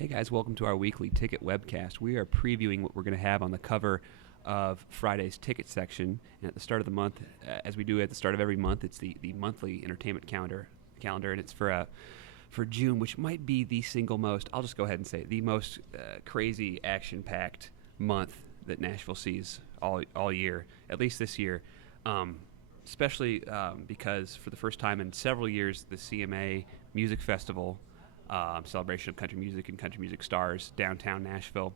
Hey guys, welcome to our weekly ticket webcast. We are previewing what we're going to have on the cover of Friday's ticket section. And at the start of the month, as we do at the start of every month, it's the monthly entertainment calendar, and it's for June, which might be the single most, I'll just go ahead and say it, the most crazy action-packed month that Nashville sees all year, at least this year. Especially because for the first time in several years, the CMA Music Festival, celebration of country music and country music stars downtown Nashville,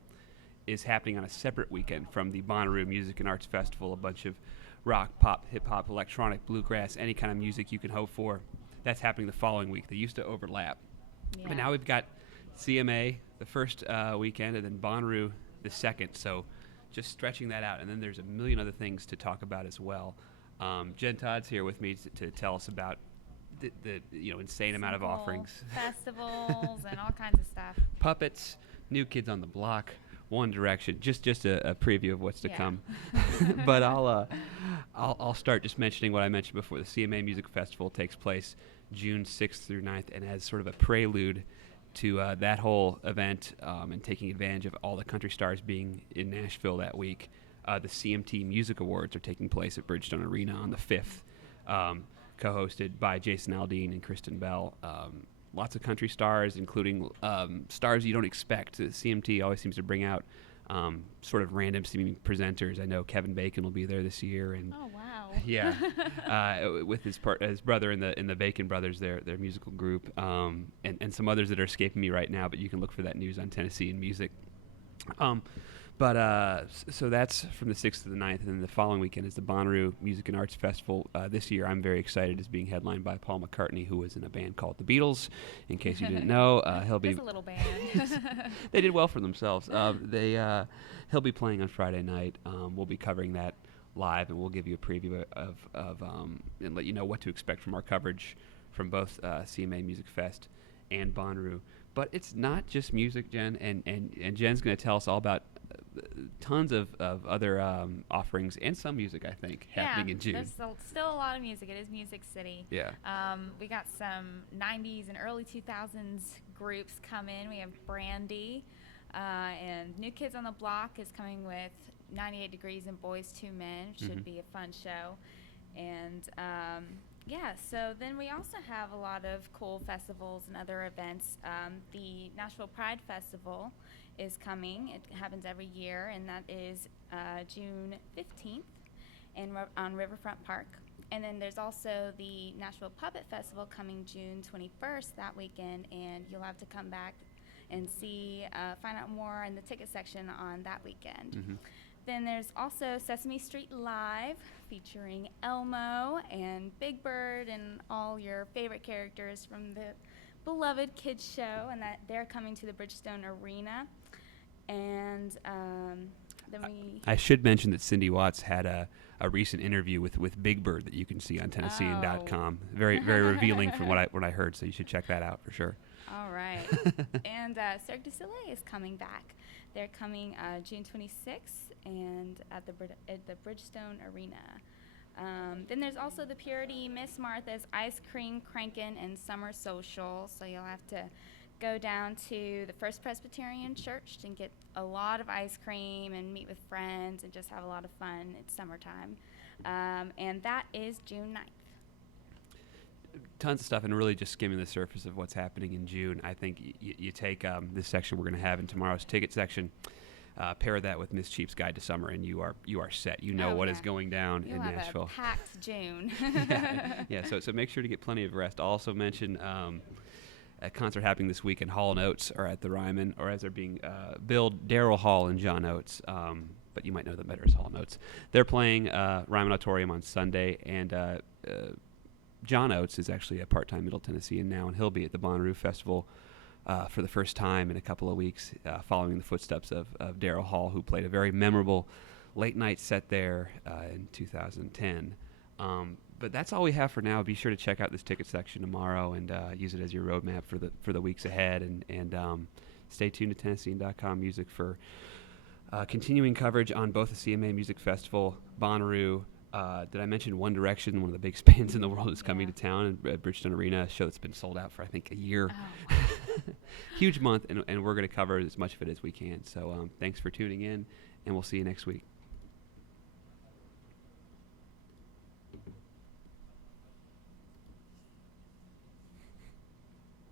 is happening on a separate weekend from the Bonnaroo Music and Arts Festival. A bunch of rock, pop, hip-hop, electronic, bluegrass, any kind of music you can hope for. That's happening the following week. They used to overlap. Yeah. But now we've got CMA the first weekend and then Bonnaroo the second. So just stretching that out. And then there's a million other things to talk about as well. Jen Todd's here with me to tell us about the insane amount of offerings. Festivals and all kinds of stuff. Puppets, New Kids on the Block, One Direction. Just a preview of what's to come. But I'll start just mentioning what I mentioned before. The CMA Music Festival takes place June 6th through 9th, and as sort of a prelude to that whole event and taking advantage of all the country stars being in Nashville that week, the CMT Music Awards are taking place at Bridgestone Arena on the 5th. Co-hosted by Jason Aldean and Kristen Bell. Lots of country stars, including stars you don't expect. CMT always seems to bring out sort of random seeming presenters. I know Kevin Bacon will be there this year, and Oh wow! yeah, with his brother in the Bacon Brothers, their musical group, and some others that are escaping me right now. But you can look for that news on Tennessee and Music. So that's from the 6th to the 9th, and then the following weekend is the Bonnaroo Music and Arts Festival. This year, I'm very excited. It's being headlined by Paul McCartney, who was in a band called the Beatles. In case you didn't know, he'll be Just a little band. They did well for themselves. He'll be playing on Friday night. We'll be covering that live, and we'll give you a preview of and let you know what to expect from our coverage from both CMA Music Fest and Bonnaroo. But it's not just music, Jen, and Jen's going to tell us all about tons of other offerings and some music, I think, happening in June. There's still a lot of music. It is Music City. Yeah. We got some 90s and early 2000s groups come in. We have Brandy, and New Kids on the Block is coming with 98 Degrees and Boys II Men. Should be a fun show. And so then we also have a lot of cool festivals and other events. The Nashville Pride Festival is coming. It happens every year, and that is June 15th on Riverfront Park. And then there's also the Nashville Puppet Festival coming June 21st that weekend, and you'll have to come back and find out more in the ticket section on that weekend. Mm-hmm. Then there's also Sesame Street Live featuring Elmo and Big Bird and all your favorite characters from the beloved kids show, and that they're coming to the Bridgestone Arena. And then I should mention that Cindy Watts had a recent interview with Big Bird that you can see on Tennessean.com. Very very revealing from what I heard, so you should check that out for sure. All right. And Cirque du Soleil is coming back. They're coming June 26th and at the Bridgestone Arena. Then there's also the Purity Miss Martha's Ice Cream Crankin' and Summer Social. So you'll have to go down to the First Presbyterian Church and get a lot of ice cream and meet with friends and just have a lot of fun. It's summertime. And that is June 9th. Tons of stuff, and really just skimming the surface of what's happening in June. I think you take this section we're going to have in tomorrow's ticket section, pair that with Miss Cheap's Guide to Summer, and you are set. You know what is going down in Nashville. You'll have a packed June. Yeah. So make sure to get plenty of rest. I'll also mention a concert happening this week, and Hall & Oates are at the Ryman, or as they're being billed, Daryl Hall and John Oates. But you might know them better as Hall & Oates. They're playing Ryman Auditorium on Sunday, and John Oates is actually a part-time Middle Tennessean now, and he'll be at the Bonnaroo Festival for the first time in a couple of weeks, following the footsteps of Daryl Hall, who played a very memorable late-night set there in 2010. But that's all we have for now. Be sure to check out this ticket section tomorrow and use it as your roadmap for the weeks ahead. And stay tuned to Tennessean.com Music for continuing coverage on both the CMA Music Festival, Bonnaroo, Did I mention One Direction, one of the biggest bands in the world, is coming Yeah. to town at Bridgestone Arena, a show that's been sold out for, I think, a year. Oh, wow. Huge month, and we're going to cover as much of it as we can. So thanks for tuning in, and we'll see you next week.